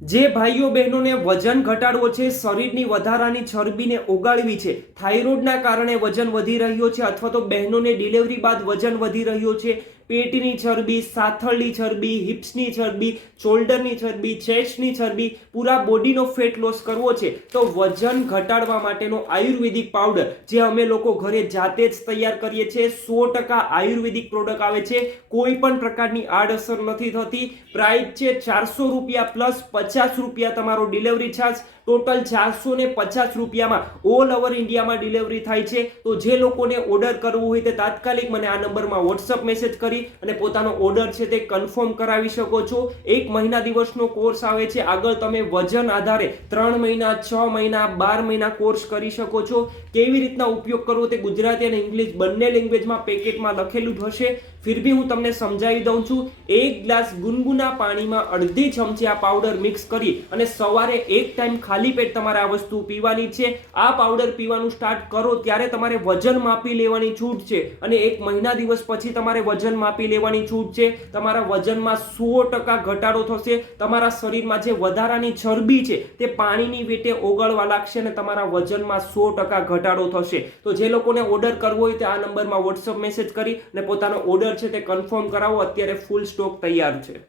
જે ભાઈઓ બહેનોને વજન ઘટાડવો છે, શરીરની વધારાની ચરબીને ઓગાળવી છે, થાઇરોઇડના કારણે વજન વધી રહ્યો છે અથવા તો બહેનોને ડિલિવરી બાદ વજન વધી રહ્યો છે, પેટની ચરબી, સાથળની ચરબી, હિપ્સની ચરબી, શોલ્ડરની ચરબી, ચેસ્ટની ચરબી, પૂરા બોડીનો ફેટ લોસ કરવો છે, તો વજન ઘટાડવા માટેનો આયુર્વેદિક પાવડર જે અમે લોકો ઘરે જાતે જ તૈયાર કરીએ છીએ, 100% આયુર્વેદિક પ્રોડક્ટ આવે છે, કોઈ પણ પ્રકારની આડઅસર નથી થતી. પ્રાઇસ છે ₹400 પ્લસ ₹50 તમારો delivery charge, total ₹450 all over ઇન્ડિયામાં ડિલિવરી થાય છે. તો જે લોકોને ઓર્ડર કરવું હોય તે તાત્કાલિક મને આ નંબરમાં વોટ્સઅપ મેસેજ કરી અને પોતાનો ઓર્ડર છે તે કન્ફર્મ કરાવી શકો છો. 1 મહિના દિવસનો કોર્સ આવે છે. આગળ તમે વજન આધારે 3 મહિના, 6 મહિના, 12 મહિના કોર્સ કરી શકો છો. કેવી રીતના ઉપયોગ કરવો તે ગુજરાતી અને ઇંગ્લિશ બંને લેંગ્વેજમાં પેકેટમાં લખેલું જ હશે. ફિર બી હું તમને સમજાવી દઉં છું. 1 ગ્લાસ ગુનગુના પાણીમાં અડધી ચમચી આ પાવડર મિક્સ કરી અને સવારે એક ટાઈમ ખાલી પેટ તમારે આ વસ્તુ પીવાની છે. આ પાવડર પીવાનું સ્ટાર્ટ કરો ત્યારે તમારે વજન માપી લેવાની છૂટ છે અને 1 મહિના દિવસ પછી તમારે વજન માપી લેવાની છૂટ છે. તમારા વજનમાં 100% ઘટાડો થશે. તમારા શરીરમાં જે વધારાની ચરબી છે તે પાણીની વેટે ઓગળવા લાગશે અને તમારા વજનમાં 100% ઘટાડો થશે. તો જે લોકોને ઓર્ડર કરવો હોય તે આ નંબરમાં વોટ્સઅપ મેસેજ કરી અને પોતાનો ઓર્ડર છે તે કન્ફર્મ કરાવો. અત્યારે ફૂલ સ્ટોક તૈયાર છે.